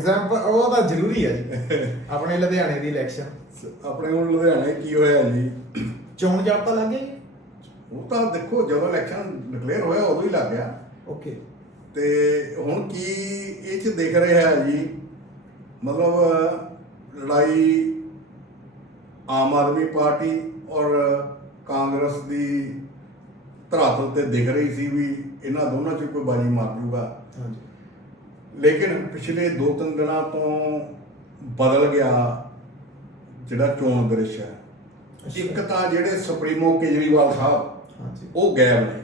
Example ਉਹ ਤਾਂ ਜ਼ਰੂਰੀ ਹੈ ਜੀ। ਆਪਣੇ ਲੁਧਿਆਣੇ ਦੀ ਇਲੈਕਸ਼ਨ ਆਪਣੇ ਹੁਣ ਲੁਧਿਆਣੇ ਕੀ ਹੋਇਆ ਜੀ? ਚੋਣ ਜਾਬਤਾ ਲੱਗ ਗਿਆ ਜੀ ਉਹ ਤਾਂ ਦੇਖੋ ਜਦੋਂ ਇਲੈਕਸ਼ਨ ਡਿਕਲੇਅਰ ਹੋਇਆ ਉਦੋਂ ਹੀ ਲੱਗ ਗਿਆ। ਓਕੇ। ਤੇ ਹੁਣ ਕੀ ਇਹ ਚ ਦਿਖ ਰਿਹਾ ਹੈ ਜੀ? ਮਤਲਬ ਲੜਾਈ ਆਮ ਆਦਮੀ ਪਾਰਟੀ ਔਰ ਕਾਂਗਰਸ ਦੀ ਧਰਾਤਲ ਤੇ ਦਿਖ ਰਹੀ ਸੀ ਵੀ ਇਹਨਾਂ ਦੋਨਾਂ ਚ ਕੋਈ ਬਾਜੀ ਮਾਰ ਜੂਗਾ। ਹਾਂਜੀ। ਲੇਕਿਨ ਪਿਛਲੇ 2-3 ਦਿਨਾਂ ਤੋਂ ਬਦਲ ਗਿਆ ਜਿਹੜਾ ਚੋਣ ਦ੍ਰਿਸ਼ ਹੈ। ਇੱਕ ਤਾਂ ਜਿਹੜੇ ਸੁਪਰੀਮੋ ਕੇਜਰੀਵਾਲ ਸਾਹਿਬ ਹਾਂਜੀ। ਉਹ ਗਾਇਬ ਨੇ।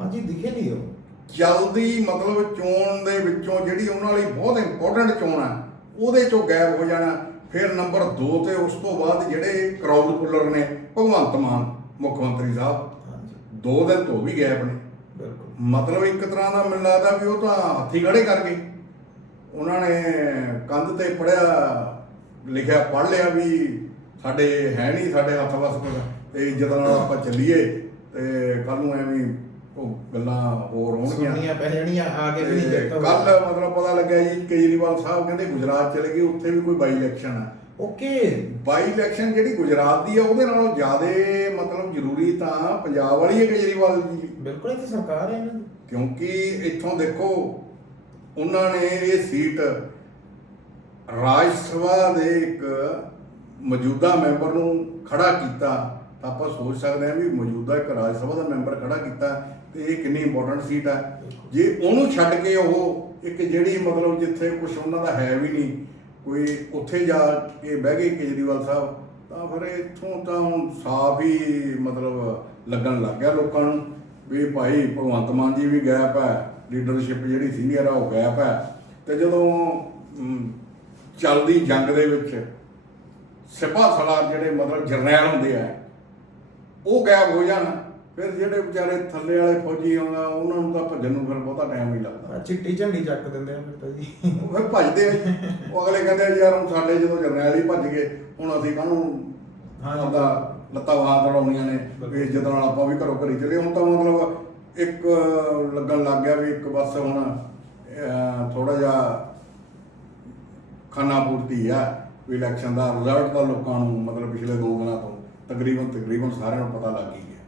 ਹਾਂਜੀ ਦਿਖੇ ਨਹੀਂ ਉਹ। ਜਲਦੀ ਮਤਲਬ ਚੋਣ ਦੇ ਵਿੱਚੋਂ ਜਿਹੜੀ ਉਹਨਾਂ ਲਈ ਬਹੁਤ ਇੰਪੋਰਟੈਂਟ ਚੋਣ ਹੈ ਉਹਦੇ ਚੋਂ ਗਾਇਬ ਹੋ ਜਾਣਾ। ਫਿਰ ਨੰਬਰ 2 ਤੇ ਉਸ ਤੋਂ ਬਾਅਦ ਜਿਹੜੇ ਕਰਾਊਡ ਪੁੱਲਰ ਨੇ ਭਗਵੰਤ ਮਾਨ ਮੁੱਖ ਮੰਤਰੀ ਸਾਹਿਬ ਦੋ ਦਿਨ ਤੋਂ ਵੀ ਗਾਇਬ ਨੇ। ਮਤਲਬ ਇੱਕ ਤਰ੍ਹਾਂ ਦਾ ਮੈਨੂੰ ਲੱਗਦਾ ਵੀ ਉਹ ਤਾਂ ਹੱਥੀ ਖੜੇ ਕਰ ਗਏ। ਉਹਨਾਂ ਨੇ ਕੰਧ ਤੇ ਪੜਿਆ ਲਿਖਿਆ ਪੜ ਲਿਆ ਵੀ ਸਾਡੇ ਹੈ ਨਹੀਂ ਸਾਡੇ ਹੱਥ ਵਸ ਕੁਝ ਤੇ ਇੱਜ਼ਤ ਨਾਲ ਆਪਾਂ ਚੱਲੀਏ ਤੇ ਕੱਲ ਨੂੰ ਐਵੇਂ ਉਹ ਗੱਲਾਂ ਹੋਰ ਹੋਣਗੀਆਂ। ਸੁਣਨੀਆਂ ਪੈ ਜਾਣੀਆਂ ਆ ਕੇ ਵੀ ਨਹੀਂ ਦੇਖਦਾ ਕੱਲ ਮਤਲਬ ਪਤਾ ਲੱਗਿਆ ਜੀ ਕੇਜਰੀਵਾਲ ਸਾਹਿਬ ਕਹਿੰਦੇ ਗੁਜਰਾਤ ਚਲੇ ਗਏ ਉੱਥੇ ਵੀ ਕੋਈ ਬਾਈ ਇਲੈਕਸ਼ਨ ਹੈ ਓਕੇ ਬਾਈ ਇਲੈਕਸ਼ਨ ਜਿਹੜੀ ਗੁਜਰਾਤ ਦੀ ਹੈ ਉਹਦੇ ਨਾਲੋਂ ਜ਼ਿਆਦਾ ਮਤਲਬ ਜ਼ਰੂਰੀ ਤਾਂ ਪੰਜਾਬ ਵਾਲੀ ਹੈ ਕੇਜਰੀਵਾਲ ਜੀ? ਬਿਲਕੁਲ ਤਾਂ ਸਰਕਾਰ ਹੈ ਇਹਨਾਂ ਦੀ। ਕਿਉਂਕਿ ਇੱਥੋਂ ਦੇਖੋ ਉਹਨਾਂ ਨੇ ਇਹ ਸੀਟ ਰਾਜ ਸਭਾ ਦੇ ਇੱਕ ਮੌਜੂਦਾ ਮੈਂਬਰ ਨੂੰ ਖੜਾ ਕੀਤਾ। ਤਾਂ ਆਪਾਂ ਸੋਚ ਸਕਦੇ ਹਾਂ ਵੀ ਮੌਜੂਦਾ ਇੱਕ ਰਾਜ ਸਭਾ ਦਾ ਮੈਂਬਰ ਖੜਾ ਕੀਤਾ ਤੇ ਇਹ ਕਿੰਨੀ ਇੰਪੋਰਟੈਂਟ ਸੀਟ ਹੈ ਜੇ ਉਹਨੂੰ ਛੱਡ ਕੇ ਉਹ ਇੱਕ ਜਿਹੜੀ ਮਤਲਬ ਜਿੱਥੇ ਕੁਝ ਉਹਨਾਂ ਦਾ ਹੈ ਵੀ ਨਹੀਂ ਕੋਈ ਉੱਥੇ ਜਾ ਕੇ ਬਹਿ ਗਏ ਕੇਜਰੀਵਾਲ ਸਾਹਿਬ, ਤਾਂ ਫਿਰ ਇੱਥੋਂ ਤਾਂ ਹੁਣ ਸਾਫ਼ ਹੀ ਮਤਲਬ ਲੱਗਣ ਲੱਗ ਗਿਆ ਲੋਕਾਂ ਨੂੰ ਵੀ ਭਾਈ ਭਗਵੰਤ ਮਾਨ ਜੀ ਵੀ ਗੈਪ ਹੈ ਲੀਡਰਸ਼ਿਪ ਜਿਹੜੀ ਸੀਨੀਅਰ ਆ ਉਹ ਗੈਪ ਹੈ। ਤੇ ਜਦੋਂ ਚੱਲਦੀ ਜੰਗ ਦੇ ਵਿੱਚ ਸਿਪਾਹ ਸਲਾਰ ਜਿਹੜੇ ਮਤਲਬ ਜਰਨੈਲ ਹੁੰਦੇ ਆ, ਉਹ ਗਾਇਬ ਹੋ ਜਾਣ। ਫਿਰ ਜਿਹੜੇ ਵਿਚਾਰੇ ਥੱਲੇ ਵਾਲੇ ਫੌਜੀ ਆਉਂਦਾ ਉਹਨਾਂ ਨੂੰ ਤਾਂ ਭੱਜਣ ਨੂੰ ਫਿਰ ਬਹੁਤਾ ਟਾਈਮ ਨਹੀਂ ਲੱਗਦਾ ਚਿੱਟੀ ਝੰਡੀ ਚੱਕ ਦਿੰਦੇ ਆ ਫਿਰ ਤਾਂ ਜੀ ਉਹ ਫਿਰ ਭੱਜਦੇ ਆ। ਉਹ ਅਗਲੇ ਕਹਿੰਦੇ ਆ, ਯਾਰ ਹੁਣ ਸਾਡੇ ਜਦੋਂ ਜਰਨੈਲ ਹੀ ਭੱਜ ਗਏ ਹੁਣ ਅਸੀਂ ਕਾਹਨੂੰ ਹਾਂ। ਆਪਦਾ ਲੱਤਾਂ ਬਾਹਾਂ ਤੜਾਉਣੀਆਂ ਨੇ ਵੀ ਇੱਜ਼ਤ ਨਾਲ ਆਪਾਂ ਵੀ ਘਰੋਂ ਘਰੀ ਚਲੇ ਹੁਣ ਤਾਂ ਮਤਲਬ ਇੱਕ ਲੱਗਣ ਲੱਗ ਗਿਆ ਵੀ ਇੱਕ ਬਸ ਹੁਣ ਥੋੜਾ ਜਿਹਾ ਖਾਨਾ ਪੂਰਤੀ ਆ ਵੀ ਇਲੈਕਸ਼ਨ ਦਾ ਰਿਜ਼ਲਟ ਤਾਂ ਲੋਕਾਂ ਨੂੰ ਮਤਲਬ ਪਿਛਲੇ ਦੋ ਦਿਨਾਂ ਤੋਂ ਤਕਰੀਬਨ ਤਕਰੀਬਨ ਸਾਰਿਆਂ ਨੂੰ ਪਤਾ ਲੱਗ ਹੀ ਗਿਆ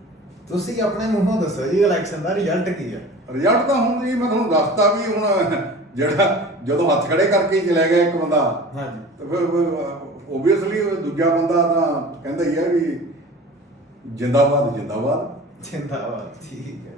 ਤੁਸੀਂ ਆਪਣੇ ਮੂੰਹੋਂ ਦੱਸੋ ਜੀ ਇਲੈਕਸ਼ਨ ਦਾ ਰਿਜ਼ਲਟ ਕੀ ਹੈ ਰਿਜ਼ਲਟ ਤਾਂ ਹੁਣ ਜੀ ਮੈਂ ਤੁਹਾਨੂੰ ਦੱਸਤਾ ਵੀ ਹੁਣ ਜਿਹੜਾ ਜਦੋਂ ਹੱਥ ਖੜੇ ਕਰਕੇ ਹੀ ਚਲੇ ਗਿਆ ਇੱਕ ਬੰਦਾ ਹਾਂਜੀ। ਤੇ ਫਿਰ ਓਬਵੀਅਸਲੀ ਦੂਜਾ ਬੰਦਾ ਤਾਂ ਕਹਿੰਦਾ ਹੀ ਹੈ ਵੀ ਜਿੰਦਾਬਾਦ ਜਿੰਦਾਬਾਦ। ਜਿੰਦਾਬਾਦ ਠੀਕ ਹੈ।